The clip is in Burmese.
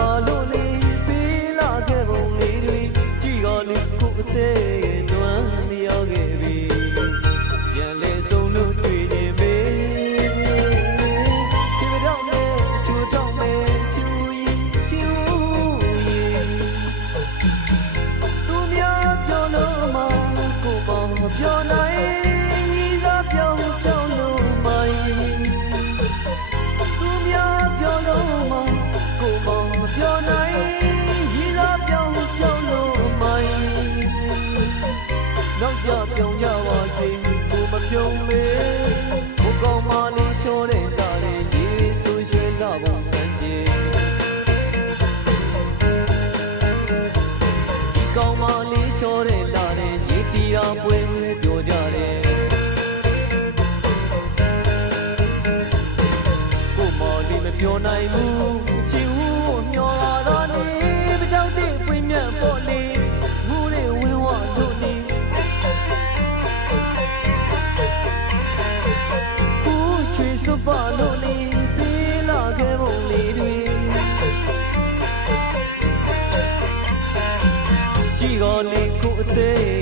စွာလို့လေးပေးလာခဲ့ပုံလေးတွေကြည်တော်လူကိုအသေးနွမ်းလျောခဲ့ပြီပြန်လဲဆုံးလို့တွေ့နေမေဒီတော့မဲချူတော့မဲချူရင်ချူရင်သူများပြောလို့မှကိုပေါ့မပြောနိုင်ဤသာပြောလို့မိုင်းသူများပြောလို့မှကိုပေါ့မပြောနိုင်ဤသာပြောလို့မိုင်းနောက်ကြပြောင်းရပါစေကိုမပြုံးမေကိုကောင်းမလေးချိုးတဲ့တာလေးရေဆူရွှေလာပုံစံကြေဒီကောင်းမလေးချိုးတဲ့တာလေးရေတီရာပွဲပြောကြတယ်ကိုမလေးမပြောနိုင်ဘူးချီဦးမျောလာတော့နေပတောက်တဲ့ပွင့်မြတ်ပေါ်လေးငူးတဲ့ဝင်းဝတို့နေစွပ်ပါလို့လေးပေးလာခဲ့ပုံလေးတွေကြည်တော်လေးကိုအသေး